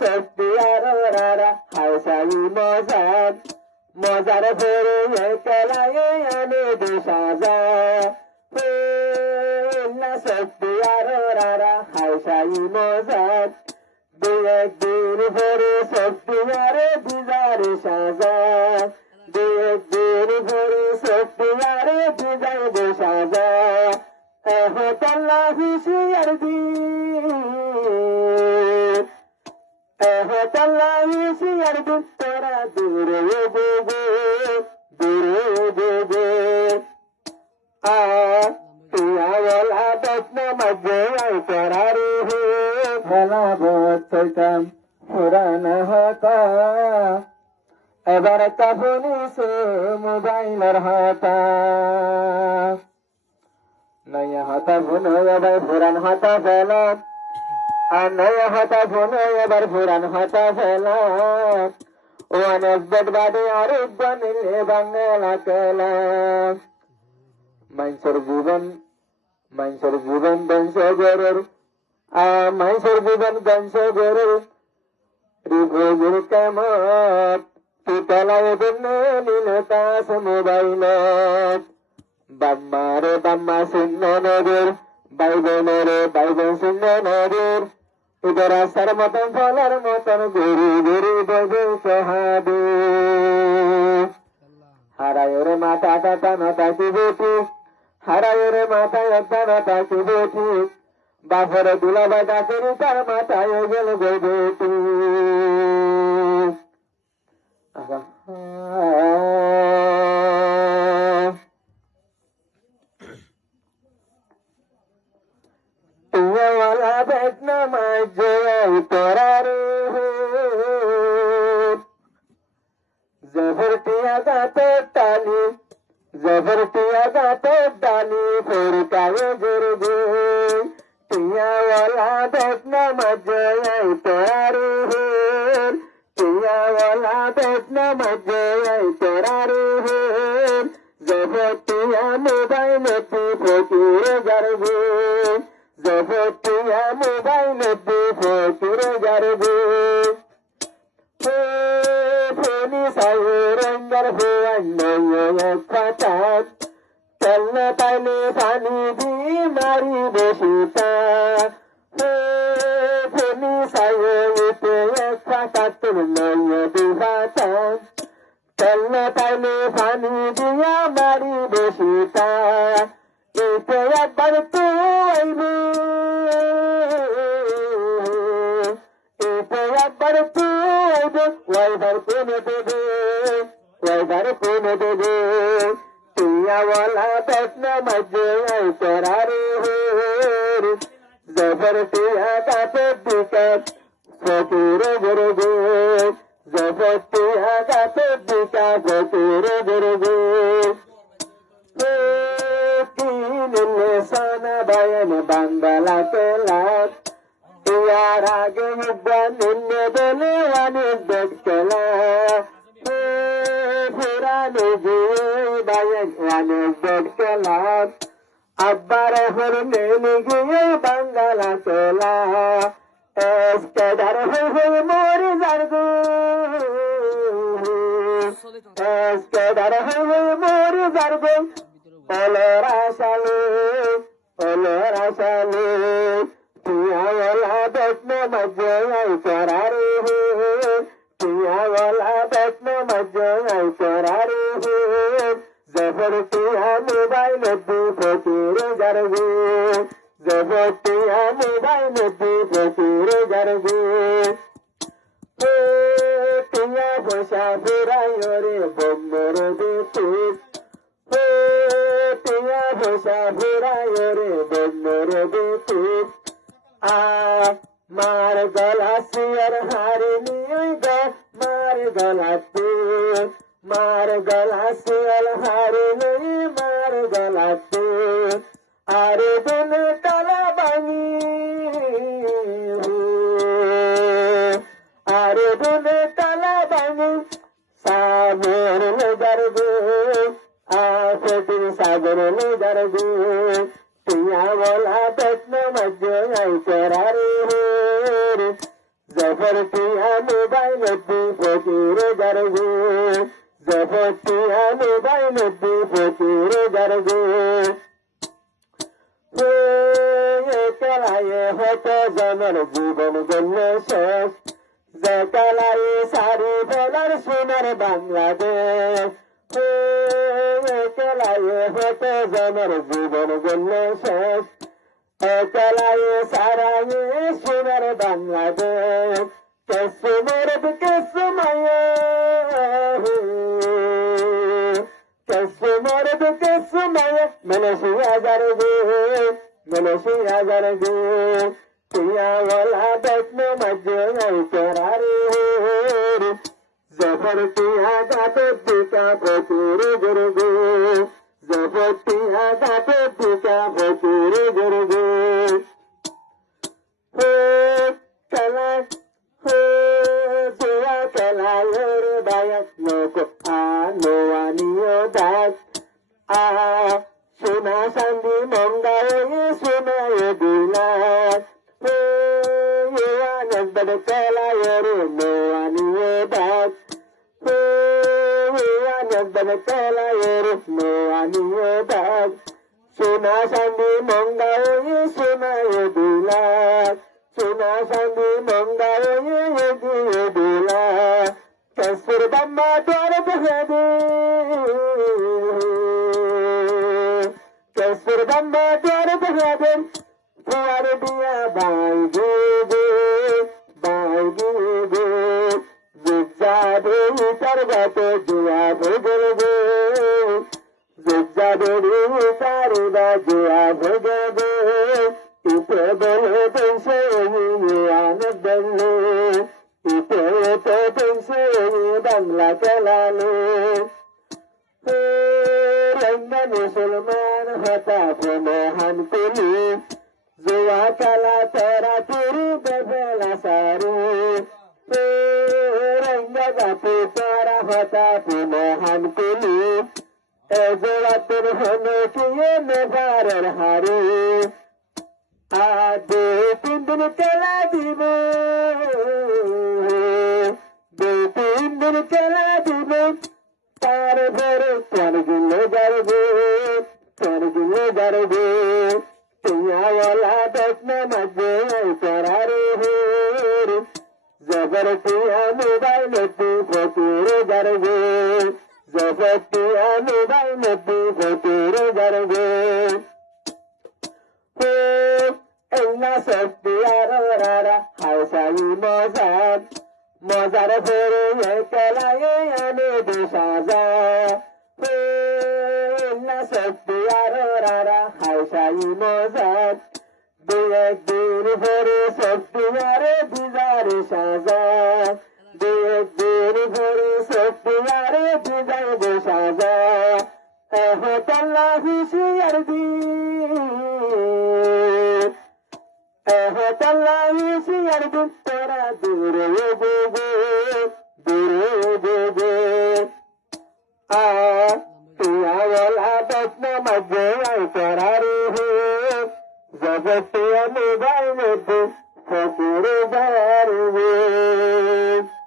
সত্যিয়ারা হাসাই মজার মজার ভরে একলায় আনে দুসাজা সত্যিয়ারা হাসাই মজার দু একদিন ভরে সত্যিয়ারে দিদার সাজা দু একদিন ভরে সত্যিয়ারে দিদার সাজা এহতাল্লাহি শিয়ার দিন এহতাল্লাহি শিয়ার দিন তোরা দূরে দেবে টিয়াওয়ালা বেতনা মধ্যে করার হে খেলা বলতাম পুরানা হতা এবার তখনই সে মোবাইলের হতা নয়া হতা ভুনো এবার পুরান হতা ফেলা আর নয়া হতা ভুনো এবার পুরান হতা ফেলা ও অনেক বেদবাদে আরেক বানিলে বাংলা কেলা মানুষের জীবন ধ্বংস গরুর মানুষের জীবন ধ্বংস গরুর রিভোজের কামত পিতলায় দিনে নিল তাস মোবাইলত বাম্মারে বাম্মা শূন্য নদীর বাইবেনের বাইবেন শূন্য নদীর এদের রাস্তার মতন ফলার মতন গরু গরু বজে সহাবে হারায় রে মাথা কাটা না তাকি বেটি হারায় রে মাথায় একটা না তাকি বেটি বাপর দুলাবা ডাকেরি তার মাথায় গেল বেটি টিয়াওয়ালা বেতনা মাঝে তোরার জবরটিয়া গাতে টালি জবরটিয়া গাতে ডালি ফেরকায়ে জরবে টিয়াওয়ালা বেতনা মাঝে তোরার টিয়াওয়ালা বেতনা মাঝে তোরার জবরটিয়া মোবাইল ফকির জরবে জবরটিয়া মোবাইল ফকির জরবে ফোনি সাইরেঙ্গার ফোয়ান্নয় খাতাত চলনা পাইলে পানি দি মারি বসিতা ফোনি সাইরেতে খাতাত নয় দিবাতা চলনা পাইলে পানি দিয়া মারি বসিতা এতে একবার তো আইবে এতে একবার তো আইবে ওয়াইবার কোনে দেবে টিয়াওয়ালা বেতনা মধ্যে করার জবরটিয়া কাপে বিকাশ ফকির গরগে জবরটিয়া কাপে বিকাশ ফকির গরগে কিনলে সোনা বায়ন বাংলা কেলাস ইয়ার আগে নিন্নে বলে অনেক দেখলা পুরানো জিয়ে বায়ন অনেক দেখলা আব্বার হরনে গিয়ে বাংলা কেলা এসকেদার হয়ে মরে যারগো এসকেদার হয়ে মরে যারগো অলরা সালে টিয়াওয়ালা বেতনা মধ্যে করার টিয়াওয়ালা বেতনা মধ্যে করার জবরটিয়া মোবাইল ফকির জরবে জবরটিয়া মোবাইল ফকির জরবে টিয়া বসা ফেরাই রে বম্বর দেখে টিয়া বসা ফেরাই রে বম্বর দেখে মার গলা সিয়ার হারে নিয়ে মার গলাতে মার গলা সিয়ার হারে নিয়ে মার গলাতে আরে দিন তালা বাঙি আরে দিন তালা বাঙি সাগর লেজার গো আফেটির সাগর লেজার গো টিয়াওয়ালা বেতনা মধ্যে করার জবরটি মোবাইল ফকির গর্গো জপতিয়া মোবাইল ফকির গর্গো কেলায়ে হতো জনের জীবন গণ্য শেষ যে কেলায়ে সারি ফেলার সোনার বাংলাদেশ কেলায়ে হতো জনের জীবন গণ্য শেষ কেলায়ে সারায়ে সোনার বাংলাদেশ কেসু মরদ কেসু মায়ে কেসু মরদ কেসু মায়ে মনসি হাজার গো মনসি হাজার গো টিয়াওয়ালা দেখনো মজে करारे जफर टिया गाते दिका फकीर गुरगो जफर टिया गाते दिका फकीर गुरगो कला जुआ कला योर बायक नको आनो आनियो दास आ सुना संदी मंगाए सुना ये दिलास but kala yoru no aniye bak but kala yoru no aniye bak suna sandi monga ye suna ye dula suna sandi monga ye dula kasur bamma dor bhade kasur bamma dor bhade par diya bai Sarvate jua bhagave Zajjaderi sarida jua bhagave Ite bole pense anadallo Ite oto pense bangla kalalo Ranga musulman hata punahan kuli Jua kala tera turi bebela saru Putara hota punahan kuli Ezoratur hono kiye nevarar hari Ade tindin kala dibe De tindin kala dibe Tare bhore targile garbe Tiya wala dakna majhe karare Zafartiya mobail fokir gargo Zafartiya mobail fokir gargo Ella softiya rara hausai mozar Mozar fere kalaye ane dushaza Ella softiya rara hausai mozar Diyek dir fere softiya Dizare shaza Diyek dir fere softiya Dizare shaza Ehatallahi siyardi Ehatallahi siyardi Tera dure yedego